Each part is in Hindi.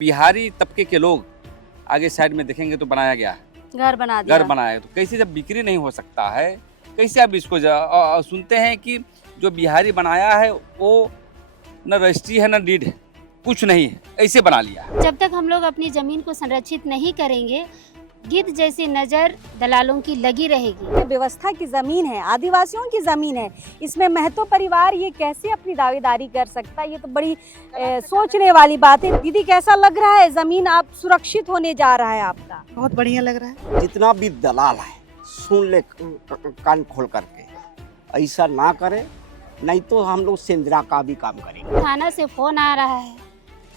बिहारी तबके के लोग आगे साइड में देखेंगे तो बनाया गया है, घर बना दिया। घर बनाया है। तो कैसे जब बिक्री नहीं हो सकता है, कैसे आप इसको सुनते हैं कि जो बिहारी बनाया है वो न रजिस्ट्री है न डीड है, कुछ नहीं है, ऐसे बना लिया है। जब तक हम लोग अपनी जमीन को संरक्षित नहीं करेंगे, गिद्ध जैसी नजर दलालों की लगी रहेगी। व्यवस्था की जमीन है, आदिवासियों की जमीन है, इसमें महतो परिवार ये कैसे अपनी दावेदारी कर सकता है? ये तो बड़ी सोचने वाली बात है। दीदी कैसा लग रहा है, जमीन आप सुरक्षित होने जा रहा है आपका? बहुत बढ़िया लग रहा है। जितना भी दलाल है सुन ले कान खोल करके, ऐसा ना करे, नहीं तो हम लोग सेंद्रा का भी काम करेंगे। थाना से फोन आ रहा है,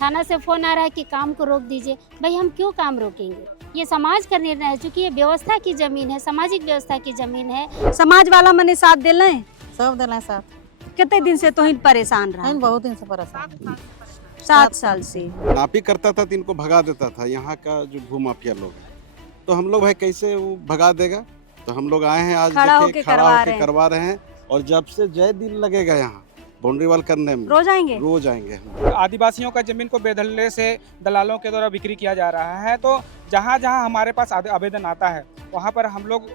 थाना से फोन आ रहा है कि काम को रोक दीजिए। भाई हम क्यों काम रोकेंगे? ये समाज का निर्णय है, चूंकि ये व्यवस्था की जमीन है, सामाजिक व्यवस्था की जमीन है। समाज वाला मने साथ दिल है? सब दिला साथ। कितने दिन से तो इन परेशान रहा? हम बहुत दिन से परेशान। 7 साल से नापी करता था तो इनको भगा देता था। यहाँ का जो भूमाफिया लोग है, तो हम लोग भाई कैसे वो भगा देगा? तो हम लोग आए हैं आज, खड़ा देखिए, होके खड़ा होके करवा रहे हैं। और जब से जय दिन लगेगा यहाँ बाउंड्री वाल करने में, रोज आएंगे? रोज आएंगे हम। आदिवासियों का जमीन को बेदखले से दलालों के द्वारा बिक्री किया जा रहा है। तो जहाँ जहाँ हमारे पास आवेदन आता है वहाँ पर हम लोग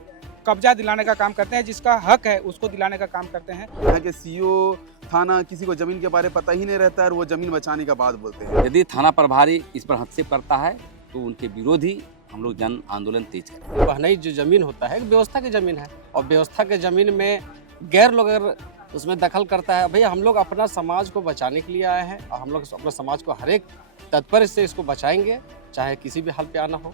कब्जा दिलाने का काम करते हैं, जिसका हक है उसको दिलाने का काम करते हैं। यहाँ के सीओ थाना किसी को जमीन के बारे में पता ही नहीं रहता है और वो जमीन बचाने का बात बोलते हैं। यदि थाना प्रभारी इस पर हस्तक्षेप करता है तो उनके विरोधी हम लोग जन आंदोलन तेज करेंगे। पहनई जो जमीन होता है व्यवस्था की जमीन है, और व्यवस्था के जमीन में गैर लोग अगर उसमें दखल करता है, भैया हम लोग अपना समाज को बचाने के लिए आए हैं और हम लोग अपने समाज को हर एक तत्पर से इसको बचाएंगे, चाहे किसी भी हाल पे आना हो।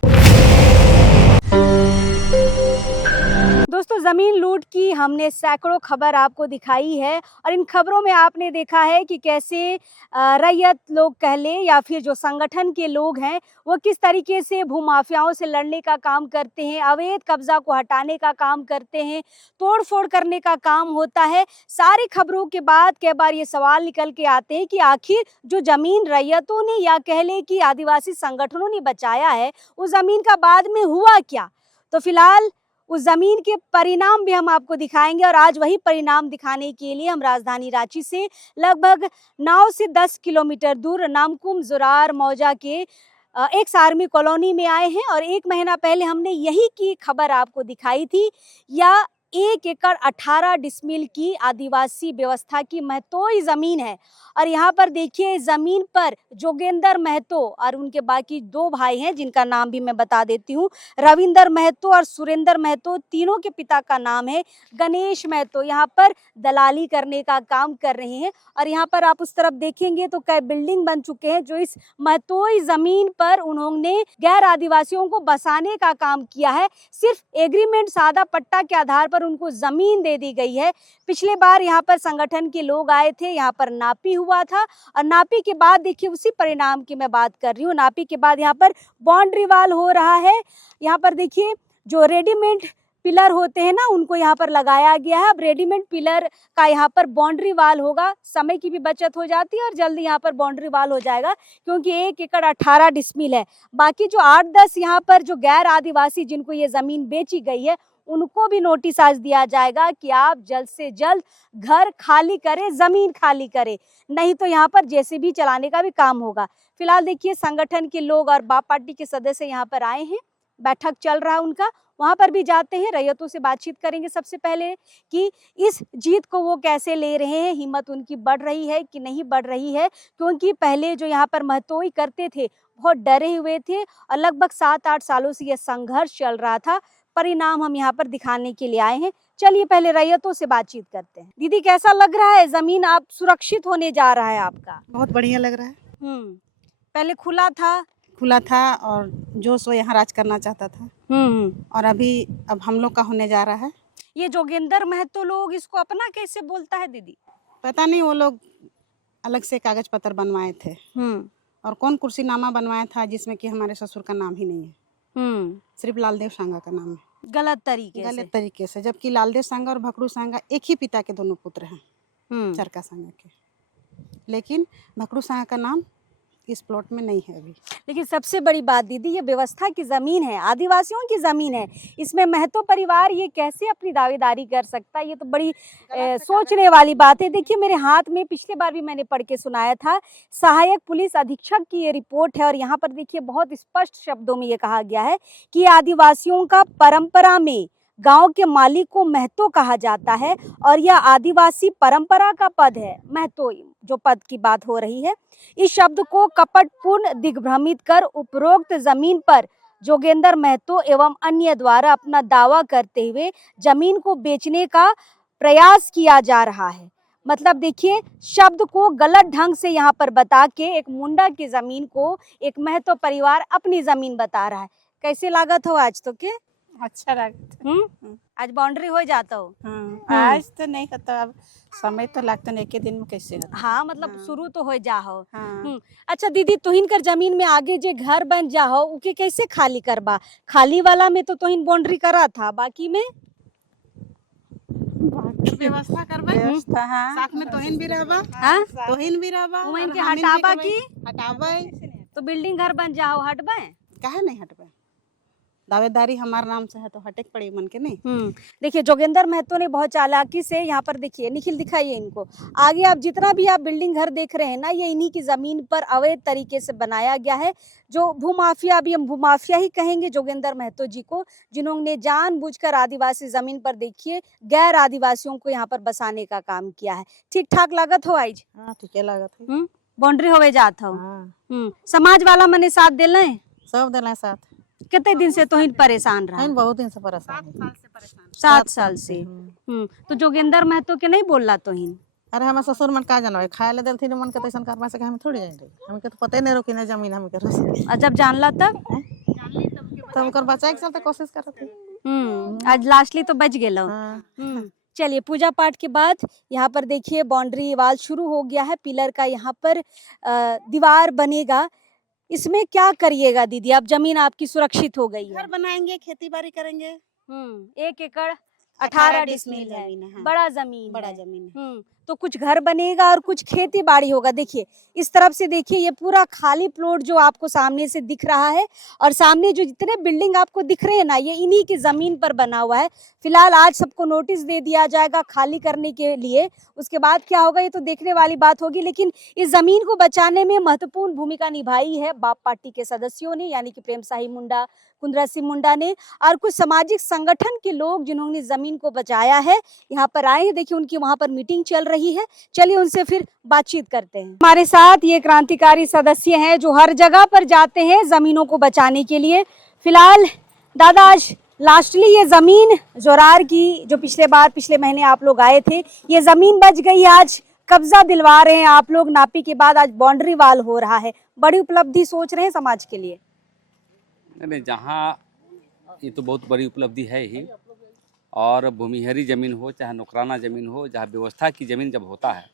दोस्तों, जमीन लूट की हमने सैकड़ों खबर आपको दिखाई है और इन खबरों में आपने देखा है कि कैसे रैयत लोग कह ले या फिर जो संगठन के लोग हैं वो किस तरीके से भूमाफियाओं से लड़ने का काम करते हैं, अवैध कब्जा को हटाने का काम करते हैं, तोड़फोड़ करने का काम होता है। सारी खबरों के बाद कई बार ये सवाल निकल के आते हैं कि आखिर जो जमीन रैयतों ने या कह ले कि आदिवासी संगठनों ने बचाया है, उस जमीन का बाद में हुआ क्या? तो फिलहाल उस जमीन के परिणाम भी हम आपको दिखाएंगे और आज वही परिणाम दिखाने के लिए हम राजधानी रांची से लगभग 9 से 10 किलोमीटर दूर नामकुम जुरार मौजा के एक आर्मी कॉलोनी में आए हैं। और 1 महीना पहले हमने यही की खबर आपको दिखाई थी। या 1 एकड़ 18 डिसमिल की आदिवासी व्यवस्था की महतोई जमीन है और यहाँ पर देखिए जमीन पर जोगेंद्र महतो और उनके बाकी 2 भाई हैं जिनका नाम भी मैं बता देती हूँ। रविंदर महतो और सुरेंद्र महतो, तीनों के पिता का नाम है गणेश महतो। यहाँ पर दलाली करने का काम कर रहे हैं और यहाँ पर आप उस तरफ देखेंगे तो कई बिल्डिंग बन चुके हैं जो इस महतोई जमीन पर उन्होंने गैर आदिवासियों को बसाने का काम किया है। सिर्फ एग्रीमेंट, सादा पट्टा के आधार पर उनको जमीन दे दी गई है। पिछले बार यहाँ पर संगठन के लोग आए थे, यहाँ पर नापी हुआ था और नापी के बाद देखिए उसी परिणाम की मैं बात कर रही हूँ। नापी के बाद यहाँ पर बाउंड्री वाल हो रहा है। यहाँ पर देखिए जो रेडीमेड पिलर होते हैं ना, उनको यहाँ पर लगाया गया है। अब रेडीमेड पिलर का यहाँ पर बाउंड्री वाल होगा, समय की भी बचत हो जाती है और जल्दी यहाँ पर बाउंड्री वाल हो जाएगा क्योंकि 1 एकड़ 18 डिसमिल है। बाकी जो 8-10 यहाँ पर जो गैर आदिवासी जिनको ये जमीन बेची गई है उनको भी नोटिस आज दिया जाएगा कि आप जल्द से जल्द घर खाली करें, जमीन खाली करें, नहीं तो यहाँ पर जेसीबी चलाने का भी काम होगा। फिलहाल देखिए संगठन के लोग और बाप पार्टी के सदस्य यहाँ पर आए हैं, बैठक चल रहा है उनका, वहाँ पर भी जाते हैं, रैयतों से बातचीत करेंगे सबसे पहले कि इस जीत को वो कैसे ले रहे हैं, हिम्मत उनकी बढ़ रही है कि नहीं बढ़ रही है। क्योंकि पहले जो यहाँ पर महतोई करते थे बहुत डरे हुए थे और लगभग 7-8 सालों से यह संघर्ष चल रहा था। परिणाम हम यहाँ पर दिखाने के लिए आए हैं। चलिए पहले रैयतों से बातचीत करते हैं। दीदी कैसा लग रहा है, जमीन आप सुरक्षित होने जा रहा है आपका? बहुत बढ़िया लग रहा है। पहले खुला था और जो सो यहाँ राज करना चाहता था, और अब हम लोग का होने जा रहा है। ये जोगेंद्र महतो लोग इसको अपना कैसे बोलता है दीदी? पता नहीं, वो लोग अलग से कागज पत्र बनवाए थे और कौन कुर्सीनामा बनवाया था जिसमें कि हमारे ससुर का नाम ही नहीं है, सिर्फ लालदेव सांगा का नाम है। गलत तरीके से, जबकि लालदेव सांगा और भकड़ू सांगा एक ही पिता के दोनों पुत्र हैं, चरका सांगा के। लेकिन भकड़ू सांगा का नाम इस प्लॉट में नहीं है अभी। लेकिन सबसे बड़ी बात दीदी, ये व्यवस्था की ज़मीन है, आदिवासियों की ज़मीन है, इसमें महतो परिवार ये कैसे अपनी दावेदारी कर सकता है? ये तो बड़ी सोचने वाली बात है। देखिए मेरे हाथ में पिछले बार भी मैंने पढ़ के सुनाया था, सहायक पुलिस अधीक्षक की ये रिपोर्ट है और यहाँ पर देखिए बहुत स्पष्ट शब्दों में ये कहा गया है कि आदिवासियों का परंपरा में गांव के मालिक को महतो कहा जाता है और यह आदिवासी परंपरा का पद है। महतो जो पद की बात हो रही है, इस शब्द को कपटपूर्ण दिग्भ्रमित कर उपरोक्त जमीन पर जोगेंद्र महतो एवं अन्य द्वारा अपना दावा करते हुए जमीन को बेचने का प्रयास किया जा रहा है। मतलब देखिए शब्द को गलत ढंग से यहाँ पर बता के एक मुंडा की जमीन को एक महतो परिवार अपनी जमीन बता रहा है। कैसे लागत हो आज तो के? अच्छा लगता। आज बाउंड्री हो जाता हो? आज तो नहीं होता, अब समय तो लगता नहीं, एक दिन में कैसे होता। हाँ मतलब हाँ। शुरू तो हो जा हो। हाँ। अच्छा दीदी, तुहिन कर जमीन में आगे जे घर बन जा हो उके कैसे खाली करबा? खाली वाला में तो तुहिन बाउंड्री करा था, बाकी में व्यवस्था करबा, व्यवस्था हाँ। साथ में तोहिन भी रहबा, हाँ तोहिन भी रहबा, उमन के और हमीन भी हटाबा करबै। की हटाबै तो बिल्डिंग घर बन जाओ, हटबे काहे नहीं हटबै? दावेदारी हमारे नाम से है तो हटे पड़ी मन के नहीं। देखिए जोगेंद्र महतो ने बहुत चालाकी से यहाँ पर देखिए, निखिल दिखाइए इनको आगे, आप जितना भी आप बिल्डिंग घर देख रहे हैं ना, ये इन्हीं की जमीन पर अवैध तरीके से बनाया गया है। जो भूमाफिया, अभी हम भूमाफिया ही कहेंगे जोगेंद्र महतो जी को, जिन्होंने जानबूझकर आदिवासी जमीन पर देखिए गैर आदिवासियों को यहाँ पर बसाने का काम किया है। ठीक ठाक लागत हो आज? हाँ ठीक है लागत है। बाउंड्री होवे जात हो? हाँ। समाज वाला मने साथ दिले? सब दिला साथ। कितने दिन से तोहिन परेशान रहा? बहुत दिन से परेशान है। 7 साल से। तो जोगेंद्र महतो के नहीं बोल रहा तोहिन? अरे हमारे ससुर मन का जानवे खाए ले देलथिन मन के तैसन करवा से हम थोड़ी जाएंगे, हमके तो पता ही नहीं रोकी ना जमीन हम कर रहे। और जब जानला तब तब कर बचाए के चलते कोशिश करत थी। आज लास्टली तो बच गेलो। हाँ। चलिए पूजा पाठ के बाद यहाँ पर देखिए बाउंड्री वाल शुरू हो गया है, पिलर का यहाँ पर दीवार बनेगा। इसमें क्या करिएगा दीदी? अब जमीन आपकी सुरक्षित हो गई है, घर बनाएंगे, खेती बाड़ी करेंगे। 1 एकड़ 18 डिसमिल डिसमिल है, जमीन है, हाँ। बड़ा जमीन बड़ा है। जमीन है। तो कुछ घर बनेगा और कुछ खेती बाड़ी होगा। देखिए इस तरफ से देखिए ये पूरा खाली प्लॉट जो आपको सामने से दिख रहा है और सामने जो जितने बिल्डिंग आपको दिख रहे हैं ना, ये इन्हीं की जमीन पर बना हुआ है। फिलहाल आज सबको नोटिस दे दिया जाएगा खाली करने के लिए, उसके बाद क्या होगा ये तो देखने वाली बात होगी। लेकिन इस जमीन को बचाने में महत्वपूर्ण भूमिका निभाई है बाप पार्टी के सदस्यों ने, यानी कि प्रेम साही मुंडा, कुंद्रा सिंह मुंडा ने, और कुछ सामाजिक संगठन के लोग जिन्होंने जमीन को बचाया है यहाँ पर आए हैं। देखिए उनकी वहां पर मीटिंग चल रही है, चलिए उनसे फिर बातचीत करते हैं। हमारे साथ ये क्रांतिकारी सदस्य हैं जो हर जगह पर जाते हैं जमीनों को बचाने के लिए। फिलहाल दादा आज लास्टली ये जमीन जोरार की जो पिछले महीने आप लोग आए थे, ये जमीन बच गई, आज कब्जा दिलवा रहे हैं आप लोग। नापी के बाद आज बाउंड्री वाल हो रहा है, बड़ी उपलब्धि सोच रहे हैं समाज के लिए? नहीं, जहाँ ये तो बहुत बड़ी उपलब्धि है ही, और भूमिहरी ज़मीन हो चाहे नौकराना ज़मीन हो, जहाँ व्यवस्था की ज़मीन जब होता है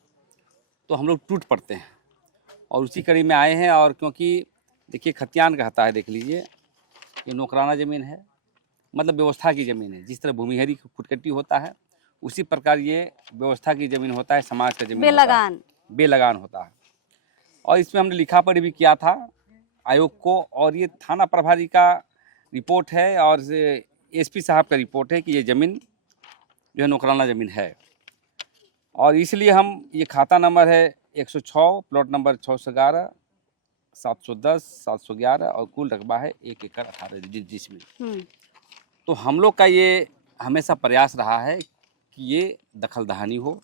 तो हम लोग टूट पड़ते हैं, और उसी कड़ी में आए हैं। और क्योंकि देखिए खतियान कहता है, देख लीजिए ये नौकराना ज़मीन है, मतलब व्यवस्था की ज़मीन है। जिस तरह भूमिहरी फुटकट्टी होता है उसी प्रकार ये व्यवस्था की ज़मीन होता है, समाज का ज़मीन बेलगान होता है। और इसमें हमने लिखा पढ़ी भी किया था आयोग को, और ये थाना प्रभारी का रिपोर्ट है और एसपी साहब का रिपोर्ट है कि ये ज़मीन जो है नौकराना ज़मीन है। और इसलिए हम ये खाता नंबर है 106, प्लॉट नंबर 611, 710, 711 और कुल रकबा है 1 एकड़ 18 डिसमिल। तो हम लोग का ये हमेशा प्रयास रहा है कि ये दखलदहानी हो,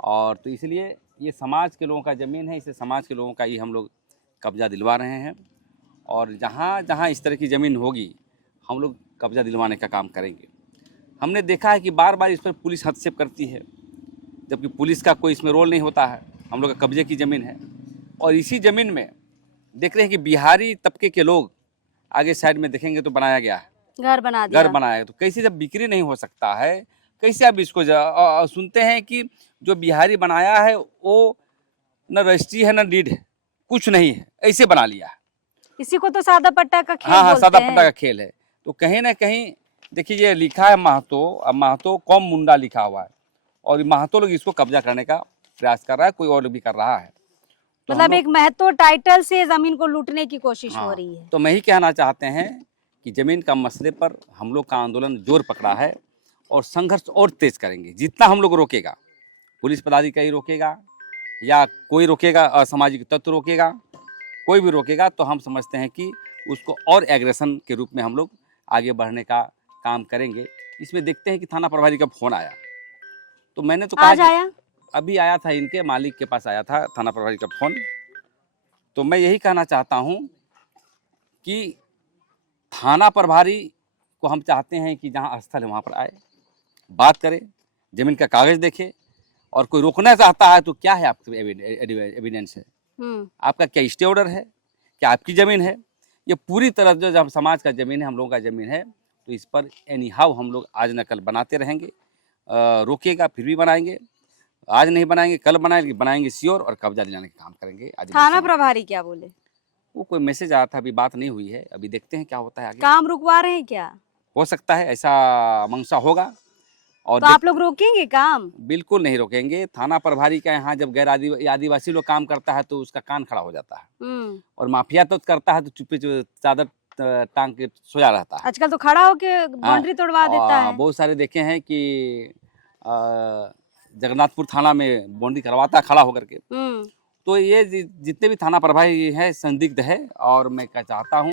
और तो इसलिए ये समाज के लोगों का ज़मीन है, इसे समाज के लोगों का ही हम लोग कब्जा दिलवा रहे हैं। और जहाँ जहाँ इस तरह की ज़मीन होगी हम लोग कब्जा दिलवाने का काम करेंगे। हमने देखा है कि बार बार इस पर पुलिस हस्तक्षेप करती है, जबकि पुलिस का कोई इसमें रोल नहीं होता है। हम लोग का कब्जे की ज़मीन है, और इसी ज़मीन में देख रहे हैं कि बिहारी तबके के लोग आगे साइड में देखेंगे तो बनाया गया है, घर बनाया। तो कैसे जब बिक्री नहीं हो सकता है, कैसे आप इसको सुनते हैं कि जो बिहारी बनाया है वो न रजिस्ट्री है न डीड है, कुछ नहीं है, ऐसे बना लिया है। इसी को तो सादा पट्टा का खेल हाँ, बोलते सादा हैं। पट्टा का खेल है। तो कहीं ना कहीं देखिए ये लिखा है महतो, अब महतो कौम मुंडा लिखा हुआ है, और महतो लोग इसको कब्जा करने का प्रयास कर रहा है, कोई और भी कर रहा है। तो मतलब हम एक महत्व टाइटल से जमीन को लूटने की कोशिश हो हाँ, रही है। तो मैं ही कहना चाहते हैं कि ज़मीन का मसले पर हम लोग का आंदोलन जोर पकड़ा है और संघर्ष और तेज करेंगे। जितना हम लोग रोकेगा, पुलिस पदाधिकारी रोकेगा या कोई रोकेगा, असामाजिक तत्व रोकेगा, कोई भी रोकेगा, तो हम समझते हैं कि उसको और एग्रेशन के रूप में हम लोग आगे बढ़ने का काम करेंगे। इसमें देखते हैं कि थाना प्रभारी का फ़ोन आया, तो मैंने तो कहा आज कि आया? अभी आया था, इनके मालिक के पास आया था थाना प्रभारी का फ़ोन। तो मैं यही कहना चाहता हूँ कि थाना प्रभारी को हम चाहते हैं कि जहाँ स्थल है वहाँ पर आए, बात करे, ज़मीन का कागज़ देखे, और कोई रोकना चाहता है तो क्या है आपके एविडेंस है, आपका क्या स्टे ऑर्डर है, क्या आपकी ज़मीन है। ये पूरी तरह जो जब समाज का ज़मीन है, हम लोगों का ज़मीन है, तो इस पर एनी हाउ हम लोग आज न कल बनाते रहेंगे। रोकेगा फिर भी बनाएंगे, आज नहीं बनाएंगे कल बनाएंगे श्योर, और कब्जा दिलाने का काम करेंगे। आज थाना प्रभारी क्या बोले? वो कोई मैसेज आया था, अभी बात नहीं हुई है, अभी देखते हैं क्या होता है आगे। काम रुकवा रहे हैं क्या? हो सकता है ऐसा मंशा होगा। और तो आप लोग रोकेंगे काम? बिल्कुल नहीं रोकेंगे। थाना प्रभारी का यहाँ जब गैर आदिवासी लोग काम करता है तो उसका कान खड़ा हो जाता है, और माफिया तो करता है तो चुप्पे चादर टांग के सोया रहता है। आजकल तो खड़ा होके बाउंड्री तोड़वा देता है। बहुत सारे देखे हैं कि जगन्नाथपुर थाना में बाउंड्री करवाता खड़ा होकर के। तो ये जितने भी थाना प्रभारी है संदिग्ध है, और मैं क्या चाहता हूँ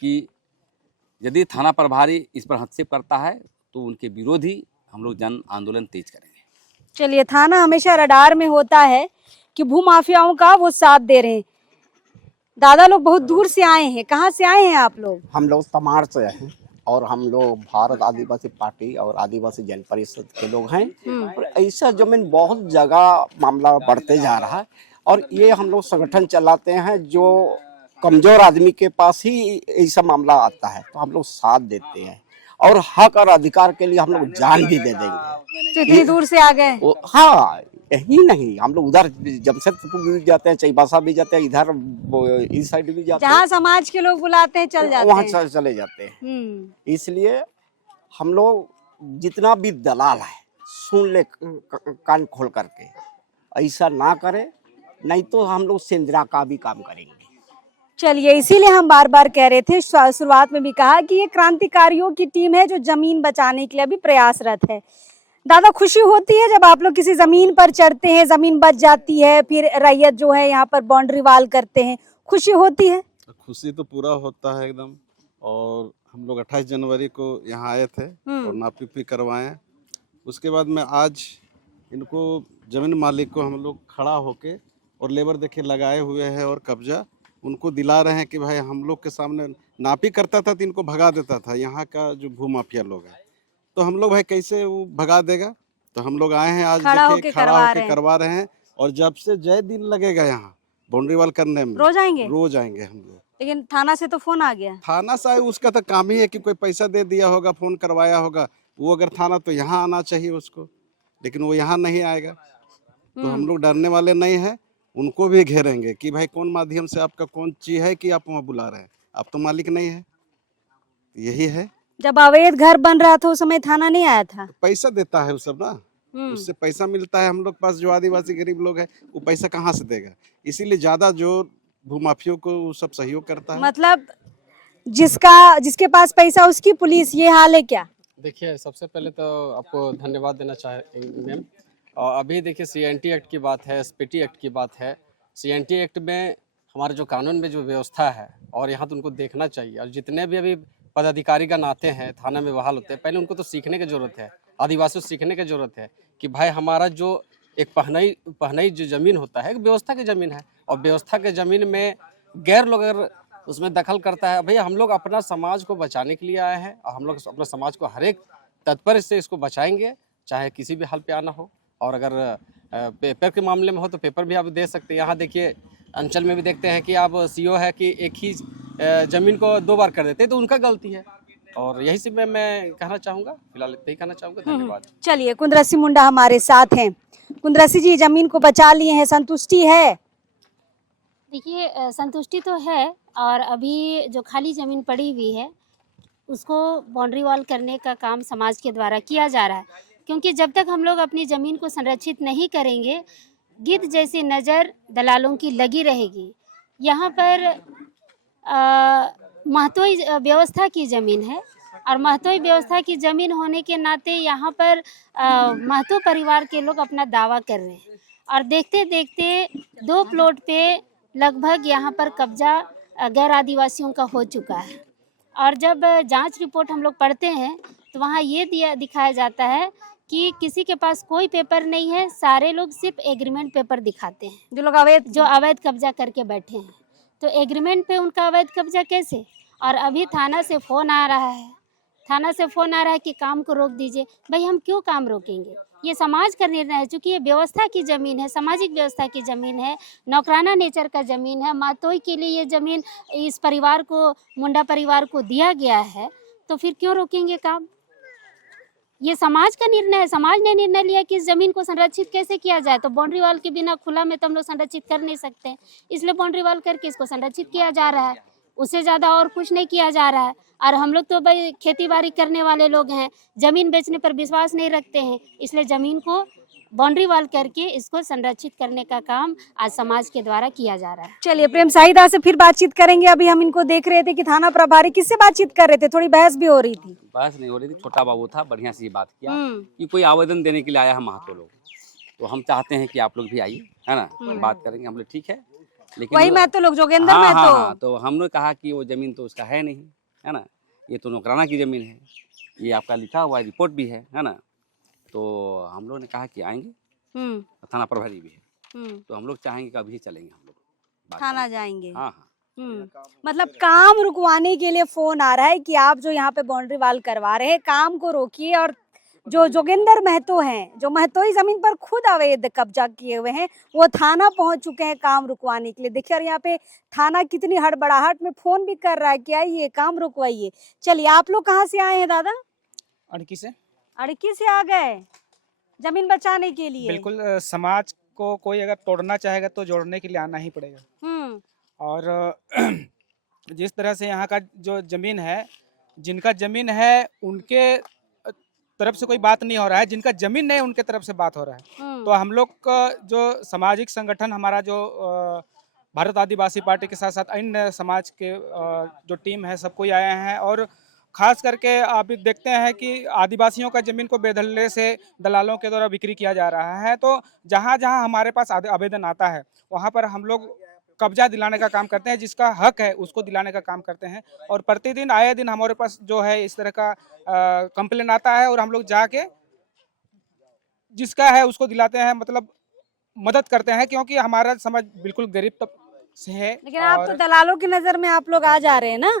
कि यदि थाना प्रभारी इस पर हस्तक्षेप करता है तो उनके विरोधी हम लोग जन आंदोलन तेज करेंगे। चलिए, थाना हमेशा रडार में होता है कि भूमाफियाओं का वो साथ दे रहे हैं। दादा लोग बहुत दूर से आए हैं, कहाँ से आए हैं आप लोग? हम लोग तमाड़ से हैं और हम लोग भारत आदिवासी पार्टी और आदिवासी जन परिषद के लोग हैं। और ऐसा जमीन बहुत जगह मामला बढ़ते जा रहा है, और ये हम लोग संगठन चलाते हैं जो कमजोर आदमी के पास ही ऐसा मामला आता है तो हम लोग साथ देते हैं, और हक और अधिकार के लिए हम लोग जान भी दे देंगे। तो इतनी दूर से आ गए? हाँ, यही नहीं, हम लोग उधर जमशेदपुर भी जाते हैं, चईबासा भी जाते हैं, इधर इस साइड भी जाते हैं, जहाँ समाज के लोग बुलाते हैं चल जाते वहाँ हैं। चले जाते हैं। इसलिए हम लोग जितना भी दलाल है सुन ले कान खोल करके, ऐसा ना करे, नहीं तो हम लोग सेंद्रा का भी काम करेंगे। चलिए, इसीलिए हम बार बार कह रहे थे, शुरुआत में भी कहा कि ये क्रांतिकारियों की टीम है जो जमीन बचाने के लिए अभी प्रयासरत है। दादा, खुशी होती है जब आप लोग किसी जमीन पर चढ़ते हैं, जमीन बच जाती है, फिर रैयत जो है यहाँ पर बाउंड्री वाल करते हैं, खुशी होती है? खुशी तो पूरा होता है एकदम। और हम लोग 28 जनवरी को यहाँ आए थे और नापी करवाए। उसके बाद में आज इनको जमीन मालिक को हम लोग खड़ा होके और लेबर देखे लगाए हुए हैं और कब्जा उनको दिला रहे हैं कि भाई हम लोग के सामने नापी करता था तो इनको भगा देता था यहाँ का जो भू माफिया लोग है, तो हम लोग भाई कैसे वो भगा देगा। तो हम लोग आए हैं आज खड़ा देखिए होके करवा रहे हैं। और जब से जय दिन लगेगा यहाँ बाउंड्री वाल करने में, रोज आएंगे हम लोग। लेकिन थाना से तो फोन आ गया। थाना से उसका तो काम ही है कि कोई पैसा दे दिया होगा, फोन करवाया होगा, वो अगर थाना तो यहाँ आना चाहिए उसको, लेकिन वो यहाँ नहीं आएगा। तो हम लोग डरने वाले नहीं हैं, उनको भी घेरेंगे कि भाई कौन माध्यम से आपका कौन चीज है कि आप वहाँ बुला रहे हैं, आप तो मालिक नहीं है। यही है। जब अवैध घर बन रहा था उस समय थाना नहीं आया था? पैसा देता है वो सब ना, उससे पैसा मिलता है। हम लोग पास जो आदिवासी गरीब लोग हैं वो पैसा कहाँ से देगा, इसीलिए ज्यादा जो भूमाफियों को वो सब सहयोग करता है। मतलब जिसके पास पैसा उसकी पुलिस, ये हाल है क्या? देखिए, सबसे पहले तो आपको धन्यवाद देना चाहेंगे मैम। और अभी देखिए CNT एक्ट की बात है, SPT एक्ट की बात है। CNT एक्ट में हमारे जो कानून में जो व्यवस्था है, और यहाँ तो उनको देखना चाहिए। और जितने भी अभी पदाधिकारी का नाते हैं थाना में बहाल होते हैं, पहले उनको तो सीखने की ज़रूरत है, आदिवासियों सीखने की ज़रूरत है कि भाई हमारा जो एक पहनाई जो ज़मीन होता है, एक व्यवस्था की ज़मीन है, और व्यवस्था के ज़मीन में गैर लोग अगर उसमें दखल करता है, भैया हम लोग अपना समाज को बचाने के लिए आए हैं, और हम लोग अपना समाज को हर एक तत्पर से इसको बचाएंगे, चाहे किसी भी हाल पे आना हो। और अगर पेपर के मामले में हो तो पेपर भी आप दे सकते हैं। यहाँ देखिए अंचल में भी देखते हैं कि आप CO है कि एक ही ज़मीन को 2 बार कर देते हैं, तो उनका गलती है। और यही से मैं कहना चाहूँगा, फिलहाल यही कहना चाहूँगा। धन्यवाद। चलिए, कुंद्रसी मुंडा हमारे साथ हैं। कुंद्रसी जी, जमीन को बचा लिए हैं, संतुष्टि है? देखिए, संतुष्टि तो है, और अभी जो खाली ज़मीन पड़ी हुई है उसको बाउंड्री वॉल करने का काम समाज के द्वारा किया जा रहा है। क्योंकि जब तक हम लोग अपनी ज़मीन को संरक्षित नहीं करेंगे, गिद्ध जैसी नज़र दलालों की लगी रहेगी। यहाँ पर महतोई व्यवस्था की ज़मीन है और महतोई व्यवस्था की ज़मीन होने के नाते यहाँ पर महतो परिवार के लोग अपना दावा कर रहे हैं और देखते देखते 2 प्लॉट पे लगभग यहाँ पर कब्जा गैर आदिवासियों का हो चुका है। और जब जांच रिपोर्ट हम लोग पढ़ते हैं तो वहाँ ये दिखाया जाता है कि किसी के पास कोई पेपर नहीं है, सारे लोग सिर्फ एग्रीमेंट पेपर दिखाते हैं, जो अवैध कब्जा करके बैठे हैं। तो एग्रीमेंट पे उनका अवैध कब्जा कैसे? और अभी थाना से फ़ोन आ रहा है कि काम को रोक दीजिए। भाई हम क्यों काम रोकेंगे? ये समाज का निर्णय है, चूँकि ये व्यवस्था की ज़मीन है, सामाजिक व्यवस्था की ज़मीन है, नौकराना नेचर का ज़मीन है। महतोई के लिए ये ज़मीन इस परिवार को, मुंडा परिवार को दिया गया है, तो फिर क्यों रोकेंगे काम? ये समाज का निर्णय है। समाज ने निर्णय लिया कि इस ज़मीन को संरक्षित कैसे किया जाए, तो बाउंड्री वॉल के बिना खुला में तो हम लोग संरक्षित कर नहीं सकते, इसलिए बाउंड्री वॉल करके इसको संरक्षित किया जा रहा है। उससे ज़्यादा और कुछ नहीं किया जा रहा है। और हम लोग तो भाई खेती बाड़ी करने वाले लोग हैं, ज़मीन बेचने पर विश्वास नहीं रखते हैं, इसलिए ज़मीन को बाउंड्री वॉल करके इसको संरक्षित करने का काम आज समाज के द्वारा किया जा रहा है। चलिए प्रेम साहिदा से फिर बातचीत करेंगे। अभी हम इनको देख रहे थे कि थाना प्रभारी किससे बातचीत कर रहे थे, थोड़ी बहस भी हो रही थी। बहस नहीं हो रही थी, छोटा बाबू था, बढ़िया से ये बात किया कि कोई आवेदन देने के लिए आया है महतो लोग, तो हम चाहते हैं कि आप लोग भी आइए, है ना, बात करेंगे। हम लोग ठीक है, लेकिन वही महतो लोग, जोगेंद्र महतो। तो हमने कहा कि वो ज़मीन तो उसका है नहीं, है ना, ये तो नौकराना की ज़मीन है, ये आपका लिखा हुआ रिपोर्ट भी है ना। तो हम लोग ने कहा कि आएंगे, थाना प्रभारी भी है, तो हम लोग चाहेंगे कि अभी चलेंगे, हम लोग थाना जाएंगे। हाँ। मतलब काम रुकवाने के लिए फोन आ रहा है कि आप जो यहाँ पे बाउंड्री वॉल करवा रहे हैं, काम को रोकिए। और जो जोगेंद्र महतो हैं, जो महतोई जमीन पर खुद अवैध कब्जा किए हुए हैं, वो थाना पहुंच चुके हैं काम रुकवाने के लिए। देखिए, और यहाँ पे थाना कितनी हड़बड़ाहट में फोन भी कर रहा है कि आइए काम रुकवाइए। चलिए, आप लोग कहाँ से आए हैं दादा? अड़की से। अड़की से आ गए जमीन बचाने के लिए? बिल्कुल, समाज को कोई अगर तोड़ना चाहेगा तो जोड़ने के लिए आना ही पड़ेगा। और जिस तरह से यहाँ का जो ज़मीन है, जिनका ज़मीन है उनके तरफ से कोई बात नहीं हो रहा है, जिनका ज़मीन नहीं उनके तरफ से बात हो रहा है। तो हम लोग का जो सामाजिक संगठन, हमारा जो भारत आदिवासी पार्टी के साथ साथ अन्य समाज के जो टीम है, सब कोई आए हैं। और ख़ास करके आप देखते हैं कि आदिवासियों का ज़मीन को बेदखले से दलालों के द्वारा बिक्री किया जा रहा है। तो जहाँ जहाँ हमारे पास आवेदन आता है, वहाँ पर हम लोग कब्जा दिलाने का काम करते हैं, जिसका हक है उसको दिलाने का काम करते हैं। और प्रतिदिन आए दिन हमारे पास जो है इस तरह का कंप्लेन आता है, और हम लोग जाके जिसका है उसको दिलाते हैं, मतलब मदद करते हैं, क्योंकि हमारा समाज बिल्कुल गरीब तबके से है। लेकिन आप तो दलालों की नजर में आप लोग आ जा रहे हैं ना।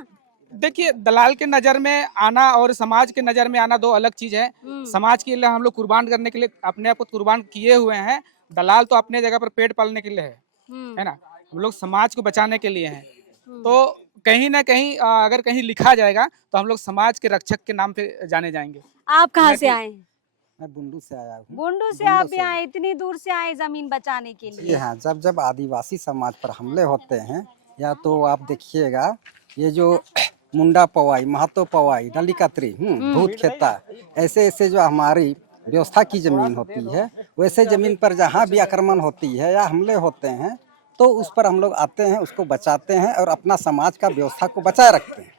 देखिए, दलाल के नज़र में आना और समाज के नज़र में आना दो अलग चीज़ है। समाज के लिए हम लोग कुर्बान करने के लिए अपने आप को कुर्बान किए हुए हैं। दलाल तो अपने जगह पर पेट पालने के लिए है ना, हम लोग समाज को बचाने के लिए हैं। तो कहीं ना कहीं अगर कहीं लिखा जाएगा तो हम लोग समाज के रक्षक के नाम पे जाने जाएंगे। आप कहाँ से आए? मैं बुंडू से आया हूँ। बुंडू से आप यहाँ इतनी दूर से आए जमीन बचाने के लिए? जी हाँ, जब जब आदिवासी समाज पर हमले होते हैं, या तो आप देखिएगा ये जो मुंडा पवाई, महतो पवाई, डलिकत्री, भूत खेता, ऐसे ऐसे जो हमारी व्यवस्था की जमीन होती है, वैसे जमीन पर जहाँ भी आक्रमण होती है या हमले होते हैं, तो उस पर हम लोग आते हैं, उसको बचाते हैं और अपना समाज का व्यवस्था को बचाए रखते हैं।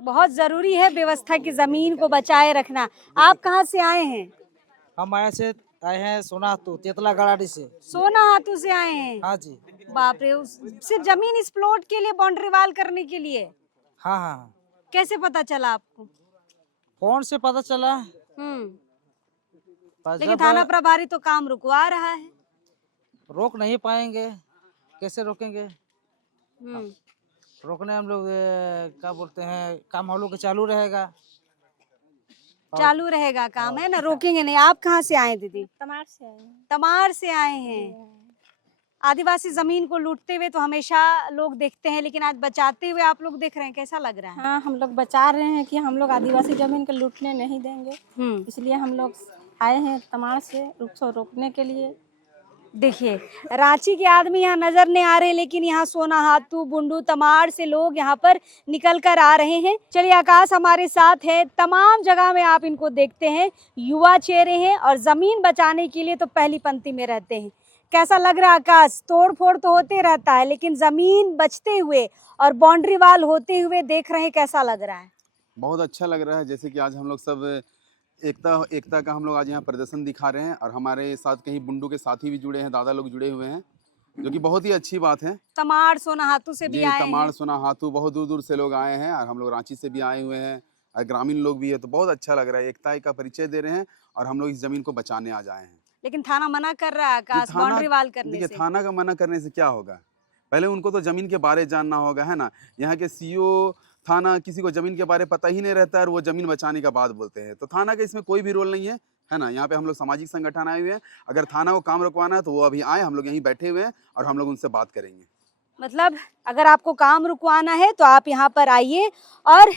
बहुत जरूरी है व्यवस्था की जमीन को बचाए रखना। आप कहाँ से आए हैं? हम आए हैं सोनाहातू, तेतला गड़ाड़ी से। सोनाहातू से आए हैं? हाँ जी। बाप रे, सिर्फ जमीन इस प्लॉट के लिए बाउंड्री वॉल करने के लिए? हाँ हाँ। कैसे पता चला आपको? फोन से पता चला। लेकिन थाना प्रभारी तो काम रुकवा रहा है। रोक नहीं पाएंगे, कैसे रोकेंगे? रोकने हम लोग क्या बोलते हैं, काम हम लोग का चालू रहेगा। चालू रहेगा काम, है ना, रोकेंगे नहीं। आप कहाँ से आए दीदी? तमार से आए। तमार से आए हैं। आदिवासी जमीन को लूटते हुए तो हमेशा लोग देखते हैं, लेकिन आज बचाते हुए आप लोग देख रहे हैं, कैसा लग रहा है? हाँ, हम लोग बचा रहे हैं कि हम लोग आदिवासी जमीन को लूटने नहीं देंगे, इसलिए हम लोग आए हैं तमार से उसको रोकने के लिए। देखिए, रांची के आदमी यहाँ नजर नहीं आ रहे, लेकिन यहाँ सोनाहातू, बुंडू, तमाड़ से लोग यहाँ पर निकल कर आ रहे हैं। चलिए, आकाश हमारे साथ है। तमाम जगह में आप इनको देखते हैं, युवा चेहरे हैं और जमीन बचाने के लिए तो पहली पंक्ति में रहते हैं। कैसा लग रहा है आकाश? तोड़ फोड़ तो होते रहता है, लेकिन जमीन बचते हुए और बाउंड्री वाल होते हुए देख रहे हैं, कैसा लग रहा है? बहुत अच्छा लग रहा है। जैसे कि आज हम लोग सब एकता का हम लोग आज यहाँ प्रदर्शन दिखा रहे हैं, और हमारे साथ कहीं बुंडू के साथी भी जुड़े हैं, दादा लोग जुड़े हुए हैं, जो कि बहुत ही अच्छी बात है। तमाड़ सोनाहातू से भी जी, आए हैं। तमाड़ सोनाहातू बहुत दूर दूर से लोग आए हैं, और हम लोग रांची से भी आए हुए हैं, और ग्रामीण लोग भी है। तो बहुत अच्छा लग रहा है, एकता का परिचय दे रहे हैं, और हम लोग इस जमीन को बचाने आ जाए हैं। लेकिन थाना मना कर रहा है आकाश, बाउंड्री वाल करने देखिए, से। थाना का मना करने से क्या होगा? पहले उनको तो जमीन के बारे जानना होगा, है ना। यहाँ के सीओ थाना किसी को जमीन के बारे पता ही नहीं रहता है, और वो जमीन बचाने का बात बोलते हैं। तो थाना का इसमें कोई भी रोल नहीं है ना। यहाँ पे हम लोग सामाजिक संगठन आए हुए हैं, अगर थाना को काम रुकवाना है तो वो अभी आए, हम लोग यहीं बैठे हुए हैं, और हम लोग उनसे बात करेंगे। मतलब अगर आपको काम रुकवाना है तो आप यहाँ पर आइए, और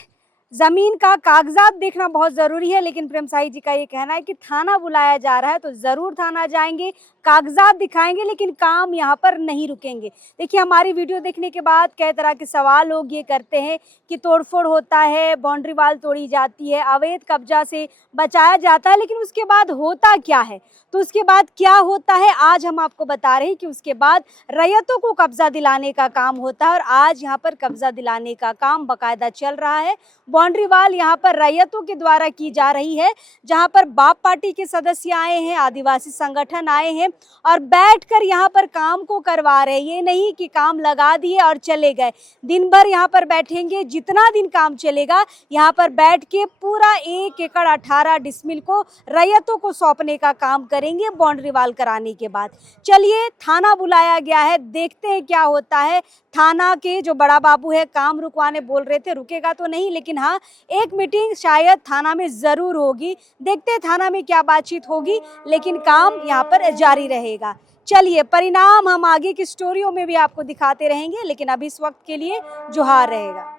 जमीन का कागजात देखना बहुत जरूरी है। लेकिन प्रेम साई जी का ये कहना है कि थाना बुलाया जा रहा है तो जरूर थाना जाएंगे, कागजात दिखाएंगे, लेकिन काम यहाँ पर नहीं रुकेंगे। देखिए, हमारी वीडियो देखने के बाद कई तरह के सवाल लोग ये करते हैं कि तोड़फोड़ होता है, बाउंड्री वाल तोड़ी जाती है, अवैध कब्जा से बचाया जाता है, लेकिन उसके बाद होता क्या है? तो उसके बाद क्या होता है आज हम आपको बता रहे हैं कि उसके बाद रैयतों को कब्जा दिलाने का काम होता है, और आज यहाँ पर कब्जा दिलाने का काम बाकायदा चल रहा है। बाउंड्री वाल यहाँ पर रैयतों के द्वारा की जा रही है, जहाँ पर बाप पार्टी के सदस्य आए हैं, आदिवासी संगठन आए हैं, और बैठकर यहाँ पर काम को करवा रहे हैं। ये नहीं कि काम लगा दिए और चले गए, दिन भर यहाँ पर बैठेंगे, जितना दिन काम चलेगा यहाँ पर बैठ के पूरा 1 एकड़ 18 डिसमिल को रैयतों को सौंपने का काम करेंगे बाउंड्री वाल कराने के बाद। चलिए, थाना बुलाया गया है, देखते हैं क्या होता है। थाना के जो बड़ा बाबू है काम रुकवाने बोल रहे थे, रुकेगा तो नहीं, लेकिन हाँ, एक मीटिंग शायद थाना में जरूर होगी। देखते हैं थाना में क्या बातचीत होगी, लेकिन काम यहाँ पर जारी रहेगा। चलिए, परिणाम हम आगे की स्टोरियों में भी आपको दिखाते रहेंगे, लेकिन अभी इस वक्त के लिए जोहार रहेगा।